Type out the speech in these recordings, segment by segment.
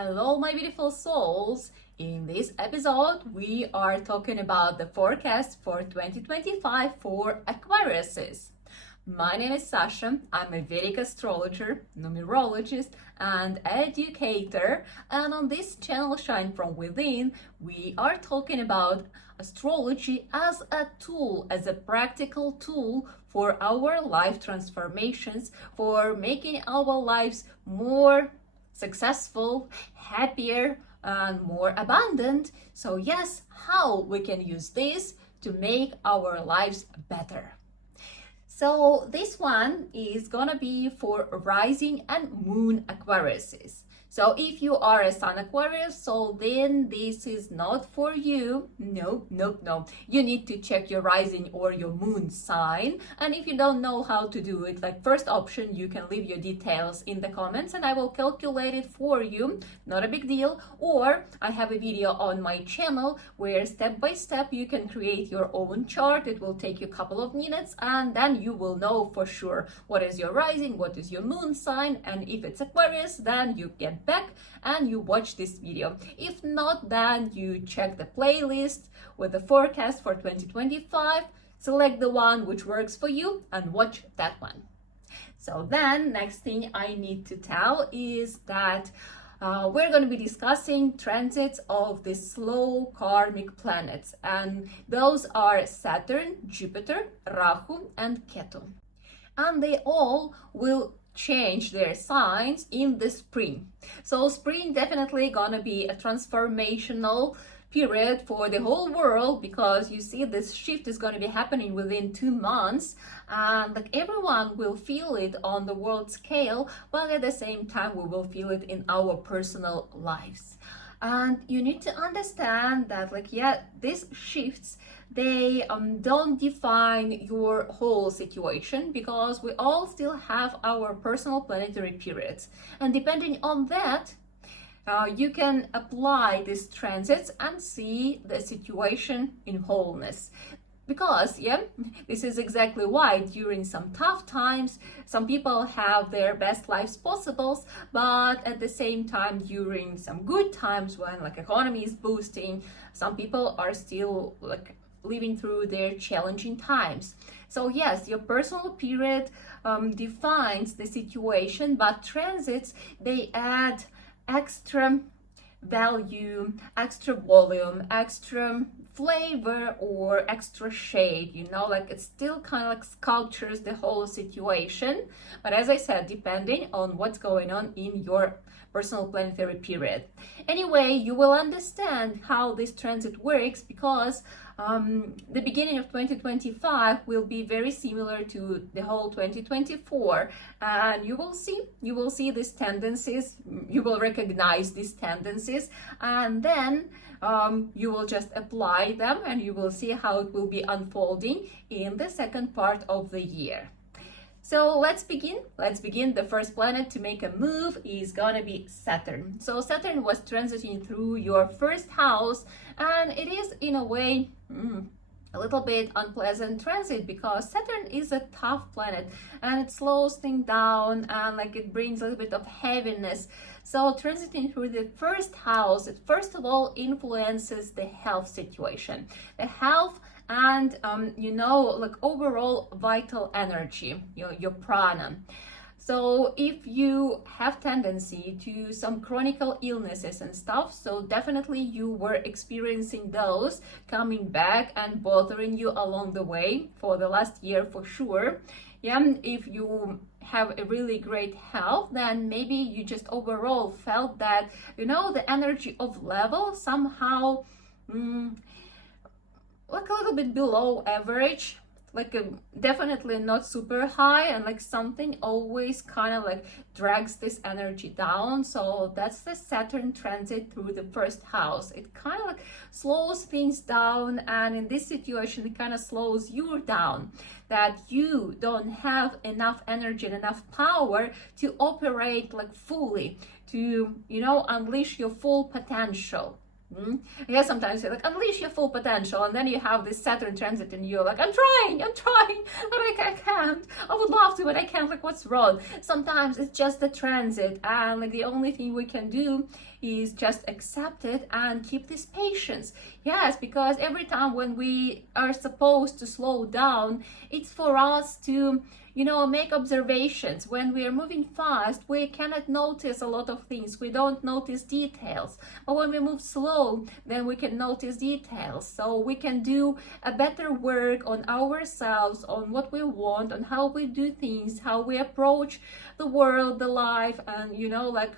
Hello, my beautiful souls. In this episode, we are talking about the forecast for 2025 for Aquariuses. My name is Sasha. I'm a Vedic astrologer, numerologist, and educator. And on this channel, Shine From Within, we are talking about astrology as a tool, as a practical tool for our life transformations, for making our lives more successful, happier, and more abundant. So yes, how we can use this to make our lives better. So this one is gonna be for Rising and Moon Aquariuses. So if you are a Sun Aquarius, so then this is not for you. No. You need to check your rising or your moon sign. And if you don't know how to do it, like first option, you can leave your details in the comments and I will calculate it for you. Not a big deal. Or I have a video on my channel where step by step you can create your own chart. It will take you a couple of minutes and then you will know for sure what is your rising, what is your moon sign. And if it's Aquarius, then you get back and you watch this video. If not, then you check the playlist with the forecast for 2025, select the one which works for you and watch that one. So then next thing I need to tell is that we're going to be discussing transits of the slow karmic planets, and those are Saturn, Jupiter, Rahu, and Ketu. And they all will change their signs in the spring. So spring definitely gonna be a transformational period for the whole world, because you see this shift is going to be happening within 2 months, and like everyone will feel it on the world scale, but at the same time we will feel it in our personal lives. And you need to understand that these shifts, they don't define your whole situation, because we all still have our personal planetary periods, and depending on that you can apply these transits and see the situation in wholeness. Because this is exactly why during some tough times some people have their best lives possibles, but at the same time during some good times when economy is boosting, some people are still living through their challenging times. So yes, your personal period defines the situation, but transits, they add extra value, extra volume, extra flavor, or extra shade, it still kind of sculptures the whole situation. But as I said, depending on what's going on in your personal planetary period. Anyway, you will understand how this transit works, because the beginning of 2025 will be very similar to the whole 2024, and you will see these tendencies, you will recognize these tendencies, and then you will just apply them and you will see how it will be unfolding in the second part of the year. So let's begin. The first planet to make a move is gonna be Saturn. So Saturn was transiting through your first house, and it is in a way a little bit unpleasant transit, because Saturn is a tough planet and it slows things down and it brings a little bit of heaviness. So transiting through the first house, it first of all influences the health situation, the health and overall vital energy, your prana. So if you have tendency to some chronic illnesses and stuff, so definitely you were experiencing those coming back and bothering you along the way for the last year for sure. If you have a really great health, then maybe you just overall felt that the energy of level somehow a little bit below average, definitely not super high, and something always kind of drags this energy down. So that's the Saturn transit through the first house. It kind of slows things down, and in this situation it kind of slows you down, that you don't have enough energy and enough power to operate fully, to unleash your full potential. Yeah, sometimes you're like, unleash your full potential, and then you have this Saturn transit, and you're like, I'm trying, but I can't. I would love to, but I can't. Like, what's wrong? Sometimes it's just the transit, and like the only thing we can do is just accept it and keep this patience. Yes, because every time when we are supposed to slow down, it's for us to, you know, make observations. When we are moving fast, we cannot notice a lot of things. We don't notice details. But when we move slow, then we can notice details. So we can do a better work on ourselves, on what we want, on how we do things, how we approach the world, the life, and, you know, like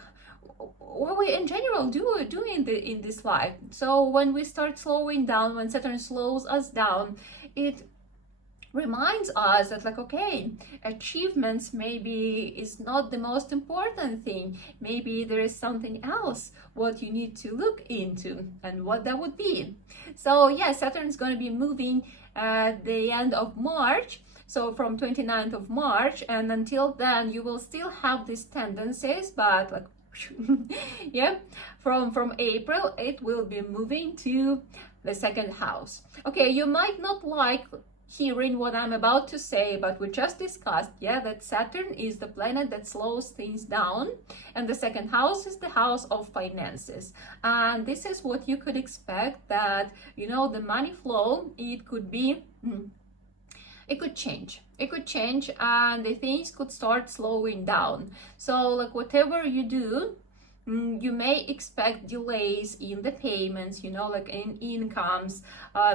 what we in general do in this life. So when we start slowing down, when Saturn slows us down, it reminds us that, like, okay, achievements maybe is not the most important thing. Maybe there is something else what you need to look into, and what that would be. So yeah, Saturn is going to be moving at the end of March. So from 29th of March, and until then you will still have these tendencies, but like yeah, from April it will be moving to the second house. Okay, you might not like hearing what I'm about to say, but we just discussed, yeah, that Saturn is the planet that slows things down, and the second house is the house of finances. And this is what you could expect, that, you know, the money flow, it could be it could change, and the things could start slowing down. So like whatever you do, you may expect delays in the payments, you know, like in incomes,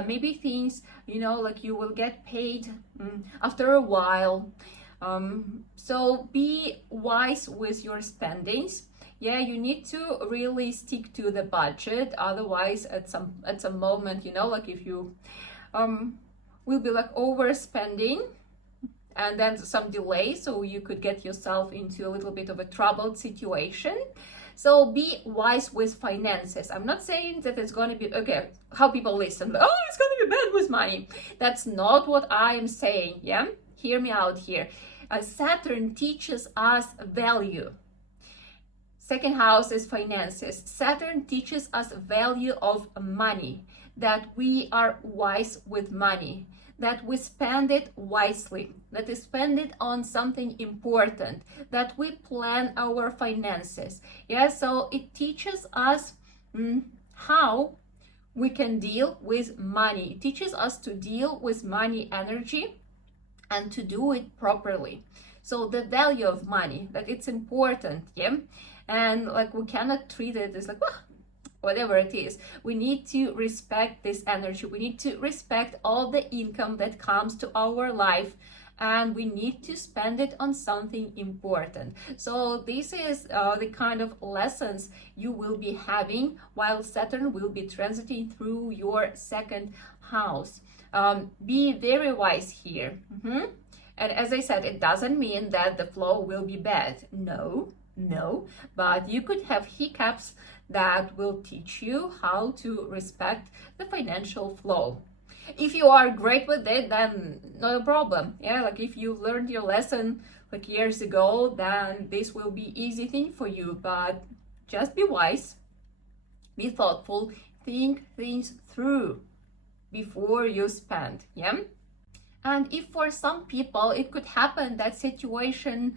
maybe things, you know, like you will get paid after a while. So be wise with your spendings. Yeah, you need to really stick to the budget, otherwise at some moment, you know, like if you will be like overspending and then some delay, so you could get yourself into a little bit of a troubled situation. So be wise with finances. I'm not saying that it's going to be, okay, how people listen, oh, it's going to be bad with money. That's not what I'm saying, yeah? Hear me out here. Saturn teaches us value. Second house is finances. Saturn teaches us value of money, that we are wise with money, that we spend it wisely, that we spend it on something important, that we plan our finances. Yeah, so it teaches us how we can deal with money. It teaches us to deal with money energy and to do it properly. So the value of money, that it's important, yeah? And like we cannot treat it as like, well, whatever it is. We need to respect this energy. We need to respect all the income that comes to our life, and we need to spend it on something important. So this is the kind of lessons you will be having while Saturn will be transiting through your second house. Be very wise here. And as I said, it doesn't mean that the flow will be bad. No, but you could have hiccups that will teach you how to respect the financial flow. If you are great with it, then not a problem. Yeah, like if you learned your lesson like years ago, then this will be easy thing for you. But just be wise, be thoughtful, think things through before you spend. Yeah. And if for some people it could happen that situation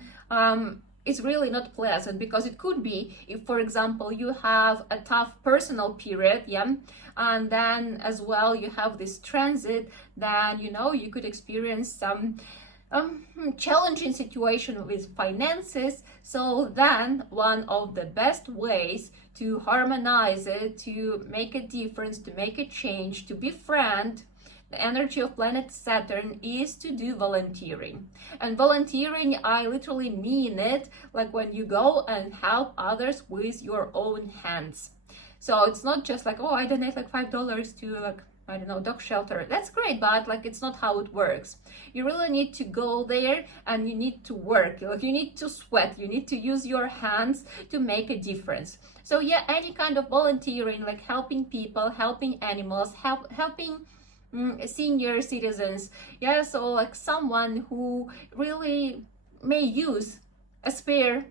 is really not pleasant, because it could be if, for example, you have a tough personal period, yeah, and then as well you have this transit, then you know you could experience some challenging situation with finances. So then one of the best ways to harmonize it, to make a difference, to make a change, to befriend the energy of planet Saturn is to do volunteering. And volunteering, I literally mean it, like when you go and help others with your own hands. So it's not just like, oh, I donate like $5 to like, I don't know, dog shelter. That's great, but like it's not how it works. You really need to go there and you need to work. Like you need to sweat. You need to use your hands to make a difference. So yeah, any kind of volunteering, like helping people, helping animals, helping senior citizens, yeah, so like someone who really may use a spare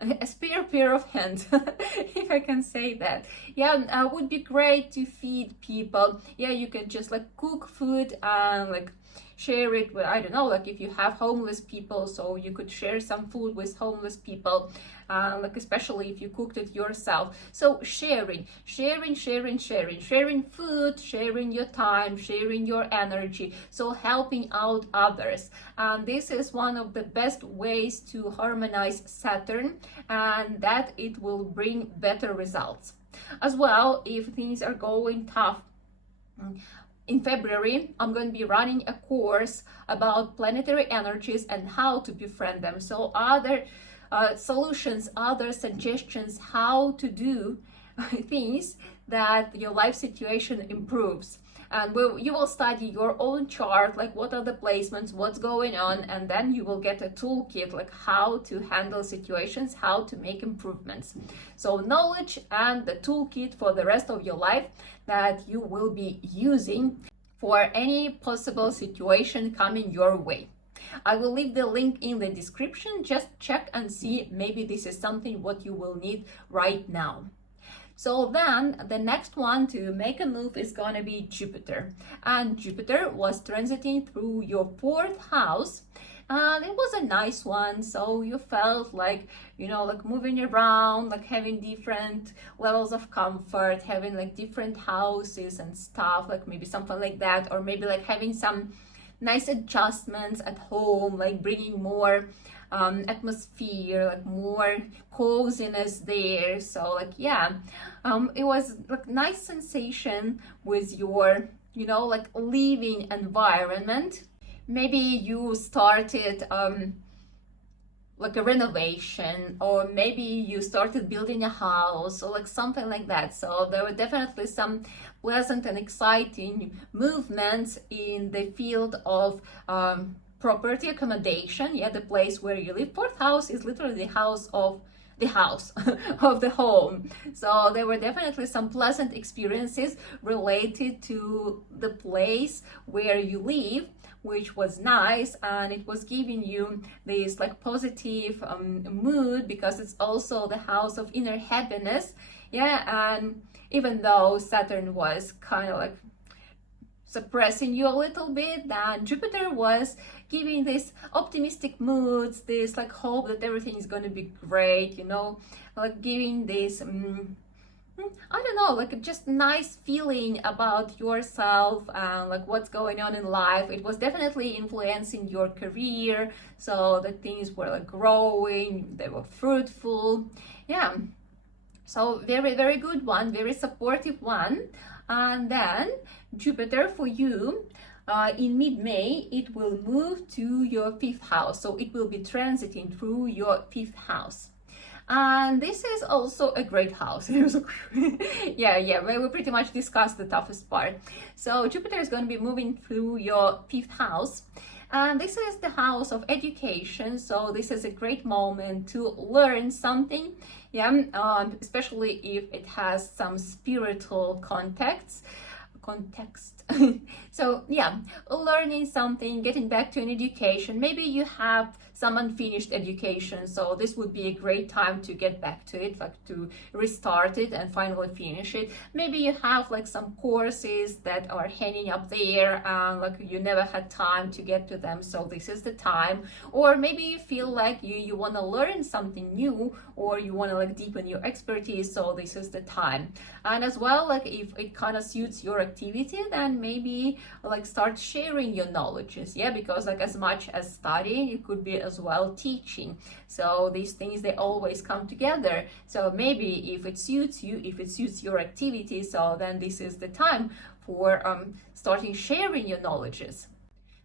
a spare pair of hands, if I can say that. Yeah, would be great to feed people. Yeah, you can just like cook food and like share it with, I don't know, like if you have homeless people, so you could share some food with homeless people, like especially if you cooked it yourself. So sharing food, sharing your time, sharing your energy, so helping out others. And this is one of the best ways to harmonize Saturn, and that it will bring better results. As well, if things are going tough, in February, I'm going to be running a course about planetary energies and how to befriend them. So other solutions, other suggestions, how to do things that your life situation improves. And you will study your own chart, like what are the placements, what's going on, and then you will get a toolkit, like how to handle situations, how to make improvements. So knowledge and the toolkit for the rest of your life that you will be using for any possible situation coming your way. I will leave the link in the description. Just check and see, maybe this is something what you will need right now. So then the next one to make a move is going to be Jupiter. And Jupiter was transiting through your fourth house. And it was a nice one. So you felt like, you know, like moving around, like having different levels of comfort, having like different houses and stuff, like maybe something like that. Or maybe like having some nice adjustments at home, like bringing more atmosphere, like more coziness there. So like, yeah, it was like nice sensation with your, you know, like living environment. Maybe you started like a renovation, or maybe you started building a house, or like something like that. So there were definitely some pleasant and exciting movements in the field of property accommodation. Yeah, the place where you live. Fourth house is literally the house of of the home. So there were definitely some pleasant experiences related to the place where you live, which was nice, and it was giving you this like positive mood, because it's also the house of inner happiness. Yeah, and even though Saturn was kind of like suppressing you a little bit, then Jupiter was giving this optimistic moods, this like hope that everything is going to be great, you know, like giving this I don't know, like just nice feeling about yourself and like what's going on in life. It was definitely influencing your career, so that things were like growing, they were fruitful. Yeah, so very, very good one, very supportive one. And then Jupiter for you, in mid-May, it will move to your fifth house. So it will be transiting through your fifth house. And this is also a great house. yeah, we pretty much discussed the toughest part. So Jupiter is going to be moving through your fifth house. And this is the house of education. So this is a great moment to learn something. Yeah, especially if it has some spiritual context. So yeah, learning something, getting back to an education. Maybe you have some unfinished education, so this would be a great time to get back to it, like to restart it and finally finish it. Maybe you have like some courses that are hanging up there and like you never had time to get to them, so this is the time. Or maybe you feel like you want to learn something new, or you want to like deepen your expertise, so this is the time. And as well, like if it kind of suits your activity, then maybe like start sharing your knowledges. Yeah, because like as much as studying, it could be as well teaching. So these things, they always come together. So maybe if it suits you, if it suits your activity, so then this is the time for starting sharing your knowledges.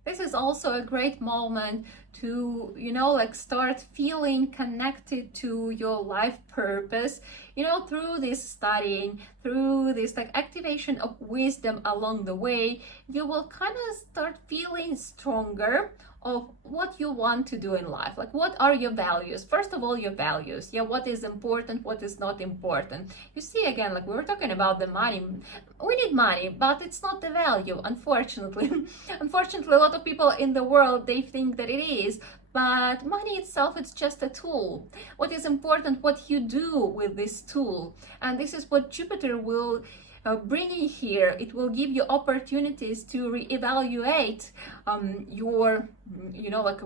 This is also a great moment to, you know, like start feeling connected to your life purpose, you know, through this studying, through this like activation of wisdom along the way. You will kind of start feeling stronger of what you want to do in life. Like, what are your values? First of all, your values. Yeah, what is important, what is not important. You see, again, like we were talking about the money. We need money, but it's not the value, unfortunately. Unfortunately, a lot of people in the world, they think that it is, but money itself, it's just a tool. What is important, what you do with this tool. And this is what Jupiter will bringing here. It will give you opportunities to reevaluate your, like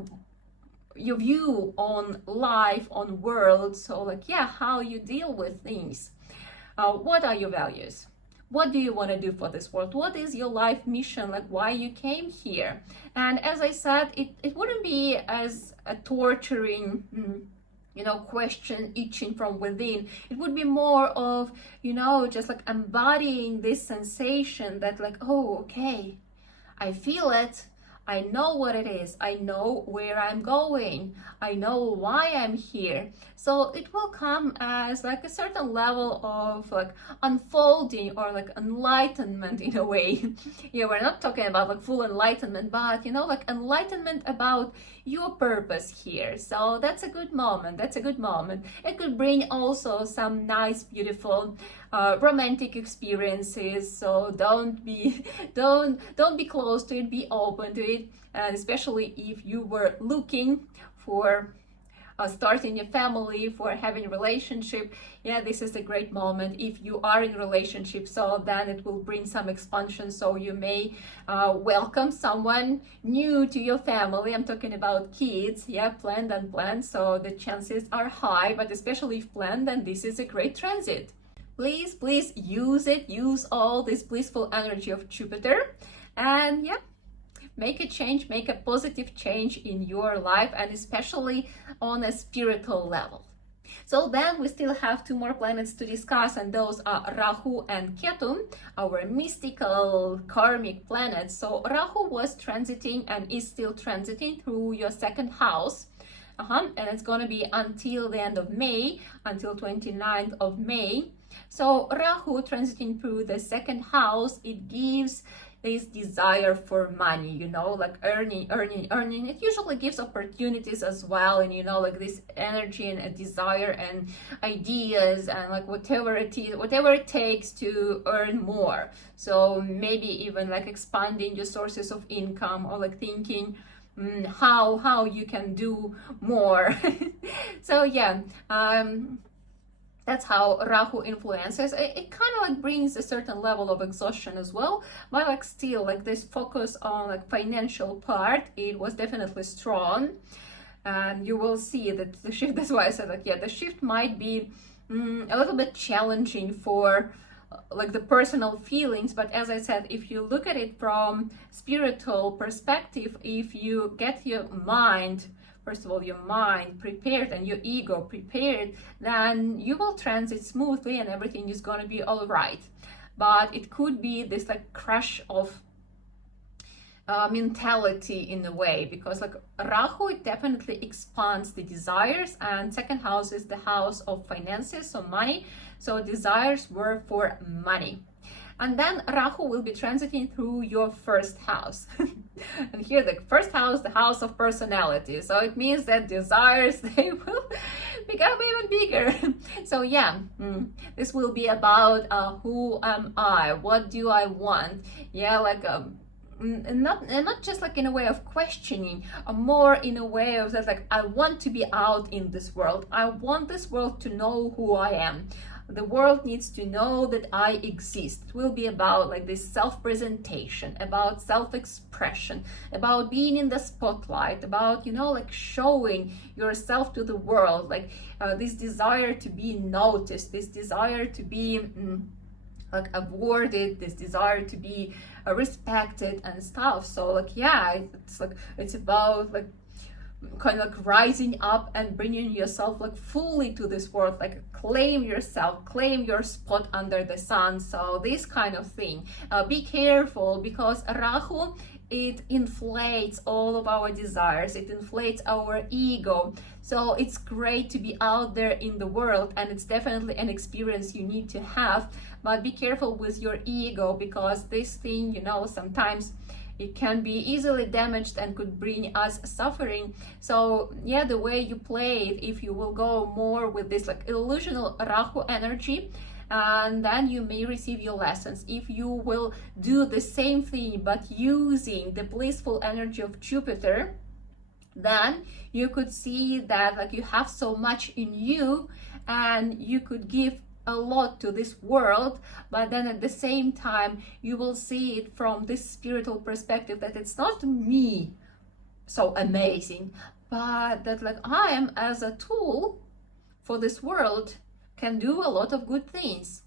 your view on life, on world. So like, yeah, how you deal with things. What are your values? What do you want to do for this world? What is your life mission? Like, why you came here? And as I said, it wouldn't be as a torturing question itching from within. It would be more of, just like embodying this sensation that like, oh, okay, I feel it. I know what it is. I know where I'm going. I know why I'm here. So it will come as like a certain level of like unfolding or like enlightenment in a way. Yeah, we're not talking about like full enlightenment, but like enlightenment about your purpose here. So that's a good moment. That's a good moment. It could bring also some nice, beautiful romantic experiences. So don't be close to it. Be open to it, and especially if you were looking for starting a family, for having a relationship. Yeah, this is a great moment if you are in a relationship. So then it will bring some expansion. So you may welcome someone new to your family. I'm talking about kids. Yeah, planned, unplanned. So the chances are high, but especially if planned, then this is a great transit. Please use it. Use all this blissful energy of Jupiter, and yeah, make a change, make a positive change in your life, and especially on a spiritual level. So then we still have two more planets to discuss, and those are Rahu and Ketu, our mystical karmic planets. So Rahu was transiting and is still transiting through your second house. And it's going to be until the end of May, until 29th of May. So Rahu transiting through the second house, it gives this desire for money, like earning. It usually gives opportunities as well, and like this energy and a desire and ideas and like whatever it takes to earn more. So maybe even like expanding your sources of income, or like thinking how you can do more. So yeah, that's how Rahu influences. It kind of like brings a certain level of exhaustion as well, but like still like this focus on like financial part, it was definitely strong. And you will see that the shift, that's why I said like, yeah, the shift might be a little bit challenging for like the personal feelings. But as I said, if you look at it from spiritual perspective, if you get your mind, first of all, your mind prepared and your ego prepared, then you will transit smoothly and everything is going to be all right. But it could be this like crash of mentality in a way, because like Rahu, it definitely expands the desires, and second house is the house of finances, so money. So desires were for money. And then Rahu will be transiting through your first house. And here the first house, the house of personality. So it means that desires, they will become even bigger. So yeah, this will be about who am I? What do I want? Yeah, like not just like in a way of questioning, more in a way of that, like I want to be out in this world. I want this world to know who I am. The world needs to know that I exist. It will be about like this self-presentation, about self-expression, about being in the spotlight, about, like showing yourself to the world, like this desire to be noticed, this desire to be like awarded, this desire to be respected and stuff. So like, yeah, it's about like kind of like rising up and bringing yourself like fully to this world, like claim yourself, claim your spot under the sun. So this kind of thing. Be careful, because Rahu, it inflates all of our desires, it inflates our ego. So it's great to be out there in the world, and it's definitely an experience you need to have, but be careful with your ego, because this thing, sometimes it can be easily damaged and could bring us suffering. So yeah, the way you play it, if you will go more with this like illusional Rahu energy, and then you may receive your lessons. If you will do the same thing but using the blissful energy of Jupiter, then you could see that like you have so much in you and you could give a lot to this world, but then at the same time you will see it from this spiritual perspective, that it's not me so amazing, but that like I am as a tool for this world can do a lot of good things.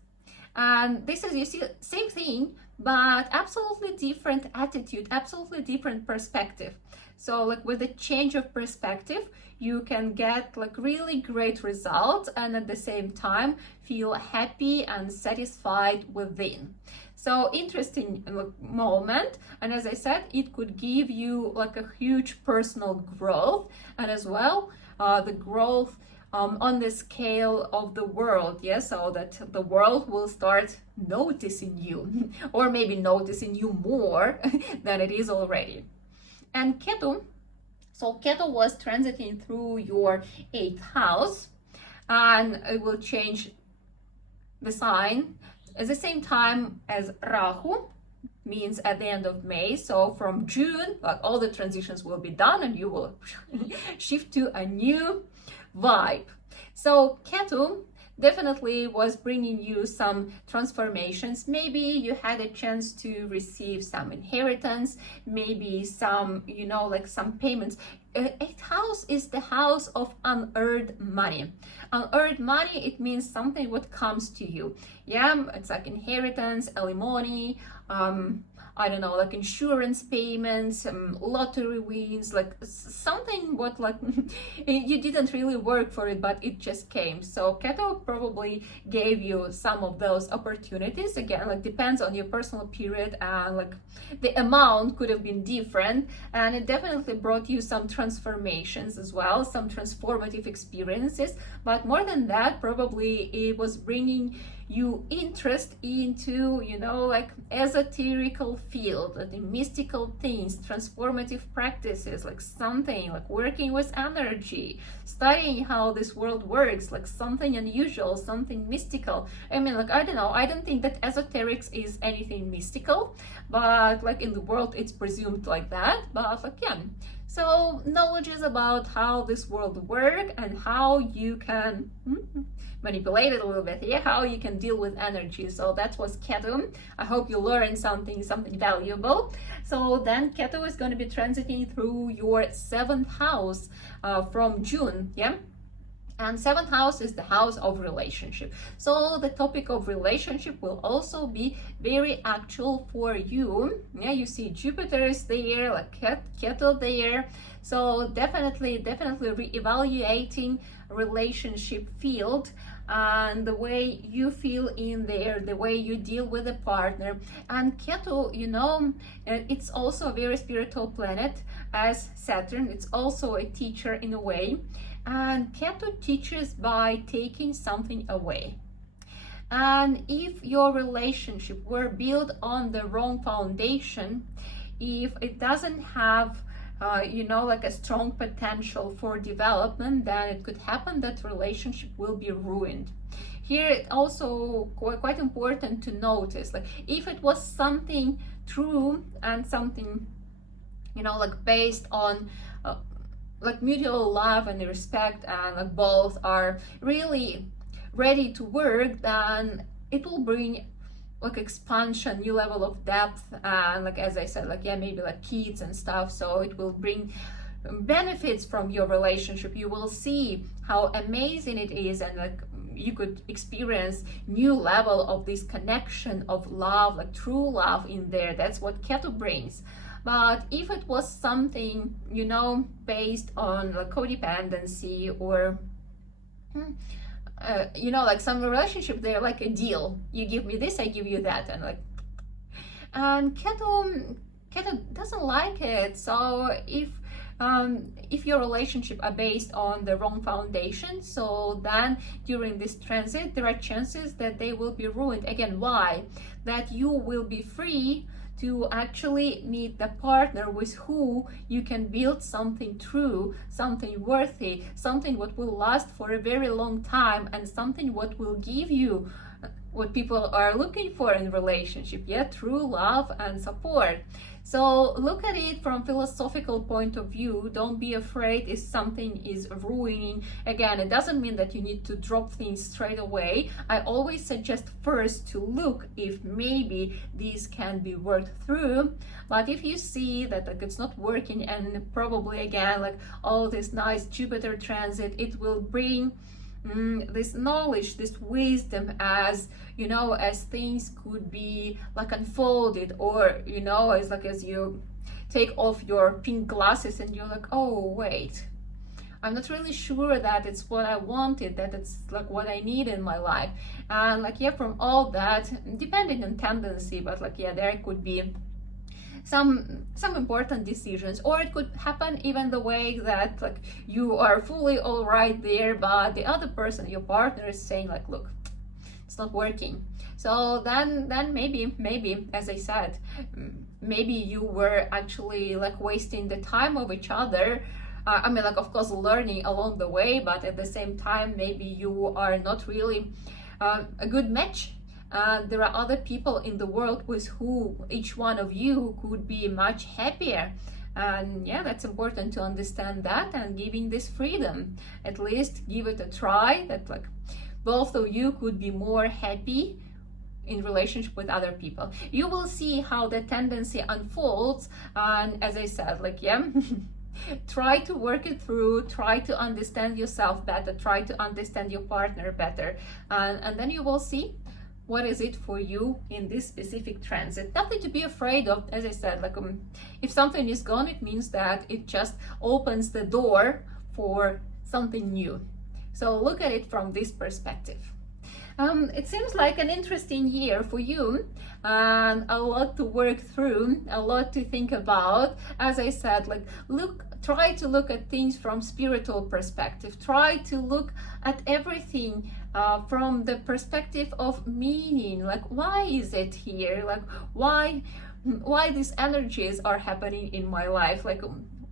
And this is, you see, same thing, but absolutely different attitude, absolutely different perspective. So like with the change of perspective, you can get like really great results and at the same time feel happy and satisfied within. So interesting moment, and as I said, it could give you like a huge personal growth, and as well the growth on the scale of the world, yes, so that the world will start noticing you, or maybe noticing you more than it is already. And Ketu, so Ketu was transiting through your 8th house, and it will change the sign at the same time as Rahu, means at the end of May. So from June, like all the transitions will be done and you will shift to a new vibe. So Ketu definitely was bringing you some transformations. Maybe you had a chance to receive some inheritance, maybe some, you know, like some payments. 8th house is the house of unearned money. Unearned money, it means something what comes to you. Yeah, it's like inheritance, alimony, I don't know, like insurance payments, lottery wins, like something what like you didn't really work for it, but it just came. So Ketu probably gave you some of those opportunities. Again, like depends on your personal period, and like the amount could have been different, and it definitely brought you some transformations as well, some transformative experiences. But more than that, probably it was bringing you interest into, you know, like esoterical field, like the mystical things, transformative practices, like something like working with energy, studying how this world works, like something unusual, something mystical. I mean, like, I don't know, I don't think that esoterics is anything mystical, but like in the world it's presumed like that. But like, yeah, so knowledge is about how this world works and how you can manipulate it a little bit, yeah, how you can deal with energy. So that was Ketu. I hope you learned something valuable. So then Ketu is going to be transiting through your 7th house from June, yeah. And 7th house is the house of relationship. So the topic of relationship will also be very actual for you. Yeah, you see Jupiter is there, like Ketu there. So definitely re-evaluating relationship field and the way you feel in there, the way you deal with a partner. And Ketu, you know, it's also a very spiritual planet as Saturn. It's also a teacher in a way. And Ketu teaches by taking something away. And if your relationship were built on the wrong foundation, if it doesn't have you know, like a strong potential for development, then it could happen that relationship will be ruined. Here it's also quite important to notice, like if it was something true and something, you know, like based on like mutual love and respect, and like both are really ready to work, then it will bring like expansion, new level of depth, and like as I said, like yeah, maybe like kids and stuff. So it will bring benefits from your relationship. You will see how amazing it is, and like you could experience new level of this connection of love, like true love in there. That's what Ketu brings. But if it was something, you know, based on like codependency or you know, like some relationship, they're like a deal. You give me this, I give you that, and like, and Ketu doesn't like it. So if your relationship are based on the wrong foundation, so then during this transit, there are chances that they will be ruined. Again, why? That you will be free to actually meet the partner with who you can build something true, something worthy, something what will last for a very long time, and something what will give you what people are looking for in relationship, yeah, true love and support. So look at it from philosophical point of view. Don't be afraid if something is ruining. Again, it doesn't mean that you need to drop things straight away. I always suggest first to look if maybe these can be worked through. But if you see that like it's not working, and probably again like all this nice Jupiter transit, it will bring this knowledge, this wisdom, as you know, as things could be like unfolded, or you know, as you take off your pink glasses and you're like, oh wait, I'm not really sure that it's what I wanted, that it's like what I need in my life. And like, yeah, from all that, depending on tendency, but like, yeah, there could be some important decisions, or it could happen even the way that like you are fully all right there, but the other person, your partner, is saying like, look, it's not working. So then maybe as I said, maybe you were actually like wasting the time of each other. I mean, like, of course, learning along the way, but at the same time, maybe you are not really a good match. There are other people in the world with who each one of you could be much happier. And yeah, that's important to understand that, and giving this freedom. At least give it a try, that like both of you could be more happy in relationship with other people. You will see how the tendency unfolds. And as I said, like, yeah, try to work it through, try to understand yourself better, try to understand your partner better, and then you will see what is it for you in this specific transit. Nothing to be afraid of. As I said, like if something is gone, it means that it just opens the door for something new. So look at it from this perspective. It seems like an interesting year for you, and a lot to work through, a lot to think about. As I said, like try to look at things from spiritual perspective. Try to look at everything from the perspective of meaning. Like, why is it here? Like, why these energies are happening in my life? Like,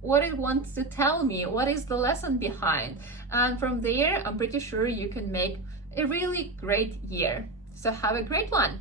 what it wants to tell me? What is the lesson behind? And from there, I'm pretty sure you can make a really great year. So have a great one.